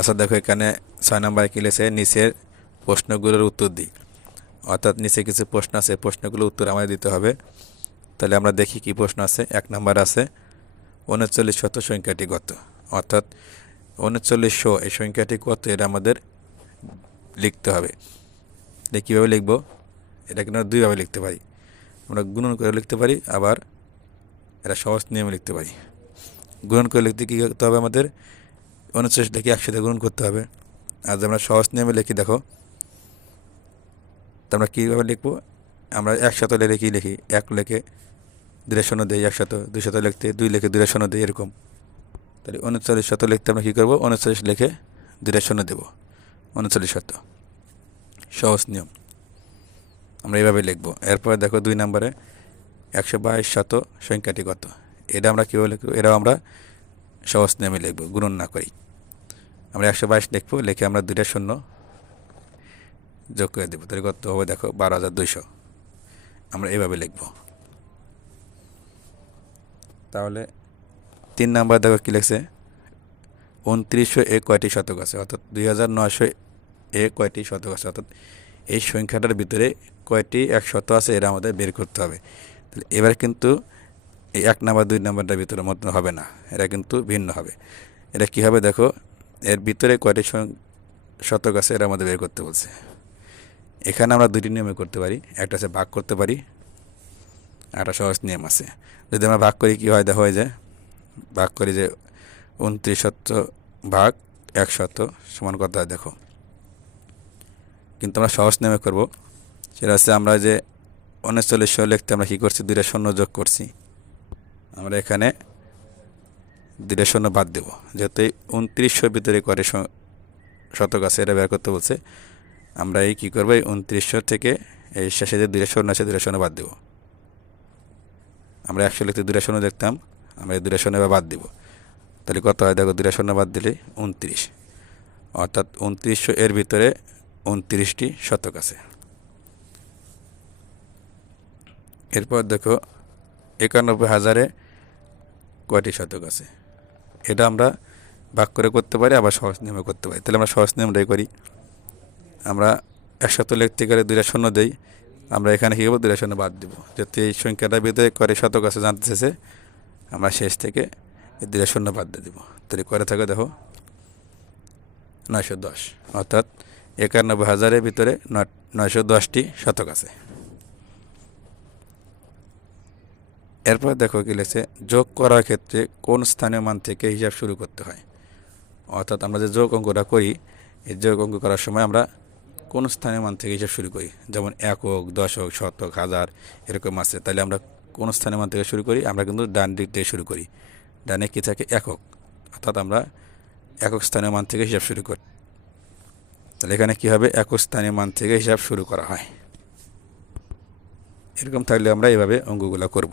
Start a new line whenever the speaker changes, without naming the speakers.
আচ্ছা দেখো এখানে ছয় নম্বরে কী লেছে নিচের প্রশ্নগুলোর উত্তর দিই। অর্থাৎ নিচে কিছু প্রশ্ন আছে প্রশ্নগুলোর উত্তর আমাদের দিতে হবে। তাহলে আমরা দেখি কি প্রশ্ন আছে। এক নম্বর আছে, উনচল্লিশ শত সংখ্যাটি কত? অর্থাৎ উনচল্লিশশো এই সংখ্যাটি কত? এটা আমাদের লিখতে হবে। এটা কীভাবে লিখব? এটা কিন্তু দুইভাবে লিখতে পারি। আমরা গুণন করে লিখতে পারি, আবার এটা সহজ নিয়মে লিখতে পারি। গুণন করে লিখতে কী করতে হবে আমাদের? উনচল্লিশ লিখে একসাথে গ্রহণ করতে হবে। আর আমরা সহজ নিয়মে লিখি, দেখো। তো আমরা কীভাবে লিখব? আমরা একশত লেখে কী লিখি এক লেখে দুই শূন্য দিই একশত দুই শত লিখতে দুই লেখে দুই শূন্য দিই, এরকম। তাহলে উনচল্লিশ শত লিখতে আমরা কী করব? উনচল্লিশ লেখে দুই শূন্য দেবো। উনচল্লিশ শত। সহজ নিয়ম। আমরা এইভাবে লিখব। এরপরে দেখো দুই নম্বরে একশো বাইশ শত সংখ্যাটি কত। এটা আমরা কীভাবে লিখব? এটাও আমরা সহজ নিয়মে লিখব, গুণন না করি। আমরা একশো বাইশ লিখব, লিখে আমরা দুইটা শূন্য যোগ করে দেবো। তাহলে কত হবে দেখো বারো হাজার দুইশো। আমরা এইভাবে লিখব। তাহলে তিন নাম্বার দেখো কী লিখছে? উনত্রিশশো এ কয়টি শতক আছে? অর্থাৎ দুই হাজার নয়শো এ কয়টি শতক আছে? অর্থাৎ এই সংখ্যাটার ভিতরে কয়টি এক শত আছে? এরা আমাদের বের করতে হবে। তাহলে এবার কিন্তু এই এক নাম্বার, দুই নাম্বারটার ভিতরে মতন হবে না। এরা কিন্তু ভিন্ন হবে। এটা কী হবে দেখো? এর ভিতরে কয়টি শতক আছে এরা আমাদের বের করতে বলছে। এখানে আমরা দুটি নিয়মে করতে পারি। একটা আছে ভাগ করতে পারি একটা সহজ নিয়ম আছে। যদি আমরা ভাগ করি, কী হয় দেখা হয় যে, ভাগ করি যে উনত্রিশ শত ভাগ এক শত সমান হয় দেখো। কিন্তু আমরা সহজ নিয়মে করব। সেটা হচ্ছে আমরা যে উনচল্লিশশো লিখতে আমরা কী করছি? দুইটা শূন্য যোগ করছি। আমরা এখানে দুইটা শূন্য বাদ দেব। যেহেতু এই উনত্রিশশোর ভিতরে করে শতক আছে, এটা বের করতে বলছে। আমরা এই কী করব? এই উনত্রিশশো থেকে এই শেষে যে দুইটা শূন্য আছে দুইটা শূন্য বাদ দেবো। আমরা একশো লিখতে দুইটা শূন্য দেখতাম, আমরা এই দুইটা শূন্য বাদ দিব। তাহলে কত হয়? দেখো দুইটা শূন্য বাদ দিলে উনত্রিশ। অর্থাৎ উনত্রিশশো এর ভিতরে উনত্রিশটি শতক আছে। এরপর দেখো, একানব্বই হাজারে কয়টি শতক আছে। এটা আমরা ভাগ করে করতে পারি, আবার সহজ নিয়মে করতে পারি। তাহলে আমরা সহজ নিয়মটাই করি। আমরা একশত লিখতে গেলে দুইটা শূন্য দেই, আমরা এখানে কী করব? দুইটা শূন্য বাদ দেবো। যাতে এই সংখ্যাটার ভিতরে করে শতক আছে জানতে চেয়েছে, আমরা শেষ থেকে এই দুইটা শূন্য বাদ দিয়ে দেবো। তাহলে করে থাকে, দেখো। নয়শো দশ, অর্থাৎ একানব্বই হাজারের ভিতরে নয়- নয়শো দশটি শতক আছে। এরপর দেখো কি লিখছে, যোগ করার ক্ষেত্রে কোন স্থানীয় মান থেকে হিসাব শুরু করতে হয়? অর্থাৎ আমরা যে যোগ অঙ্কটা করি, এই যোগ অঙ্ক করার সময় আমরা কোন স্থানীয় মান থেকে হিসাব শুরু করি? যেমন একক দশক শতক, হাজার, এরকম আছে। তাহলে আমরা কোন স্থানীয় মান থেকে শুরু করি? আমরা কিন্তু ডান দিক থেকে শুরু করি। ডানে কী থাকে? একক। অর্থাৎ আমরা একক স্থানীয় মান থেকে হিসাব শুরু করি। তাহলে এখানে কী হবে? একক স্থানীয় মান থেকে হিসাব শুরু করা হয়। এরকম থাকলে আমরা এভাবে অঙ্কগুলো করব।